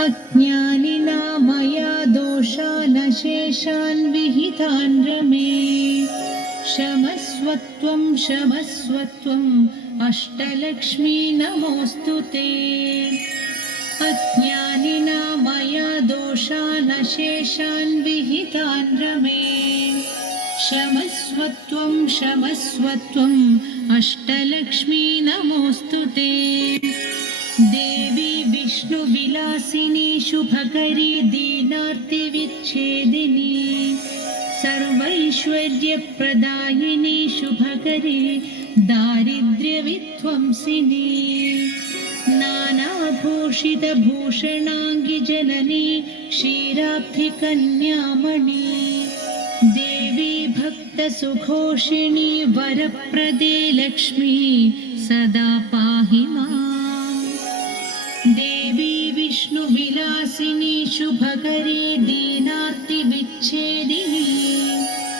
अज्ञानिना मया दोषान् शेषान् विहितान् रमे। क्षमस्वत्वं क्षमस्वत्वम् अष्टलक्ष्मी नमोऽस्तु ते। अज्ञानिना मया दोषान् शेषान् विहितान् रमे। क्षमस्वत्वं क्षमस्वत्वम् अष्टलक्ष्मी नमोऽस्तु ते। देवी विष्णुविलासिनी शुभकरी दीनार्तिविच्छेदिनी सर्वैश्वर्यप्रदायिनी शुभकरी दारिद्र्यविध्वंसिनी नानाभूषितभूषणाङ्गिजननी क्षीराब्धिकन्यामणि देवी भक्तसुघोषिणी वरप्रदे लक्ष्मी सदा पाहि माम्। देवी विष्णुविलासिनी शुभकरी दीनार्तिविच्छेदिनी